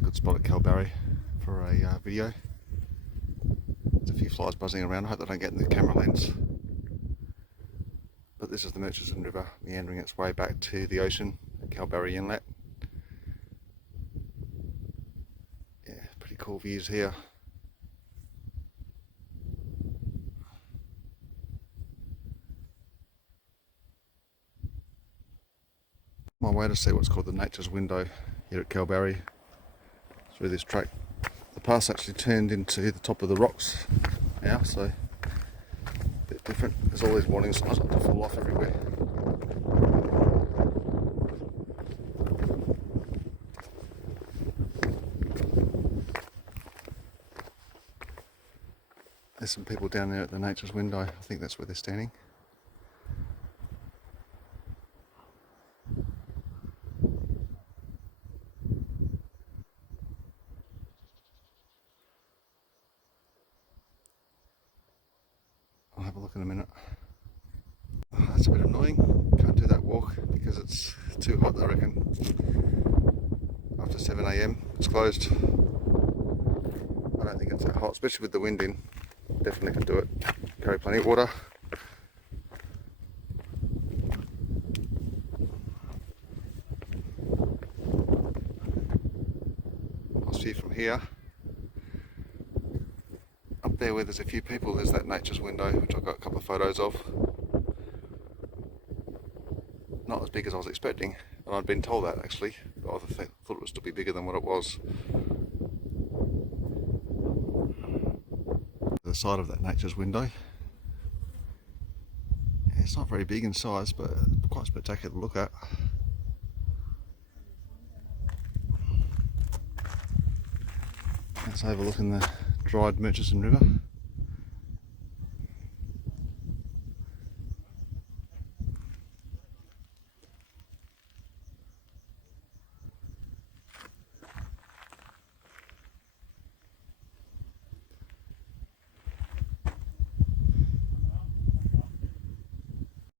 another good spot at Kalbarri for a video. There's a few flies buzzing around. I hope they don't get in the camera lens. But this is the Murchison River meandering its way back to the ocean at Kalbarri Inlet. Yeah, pretty cool views here. My way to see what's called the Nature's Window here at Kalbarri through this track. The path's actually turned into the top of the rocks now, so a bit different. There's all these warning signs not to fall off everywhere. There's some people down there at the Nature's Window. I think that's where they're standing. I'll have a look in a minute. Oh, that's a bit annoying. Can't do that walk because it's too hot, I reckon. After 7 AM it's closed. I don't think it's that hot, especially with the wind in. Definitely could do it. Carry plenty of water. I'll see from here. Up there where there's a few people, there's that Nature's Window, which I've got a couple of photos of. Not as big as I was expecting, and I'd been told that actually. I thought it was to be bigger than what it was. The side of that Nature's Window. Yeah, it's not very big in size, but quite spectacular to look at. Let's overlooking the dried Murchison River.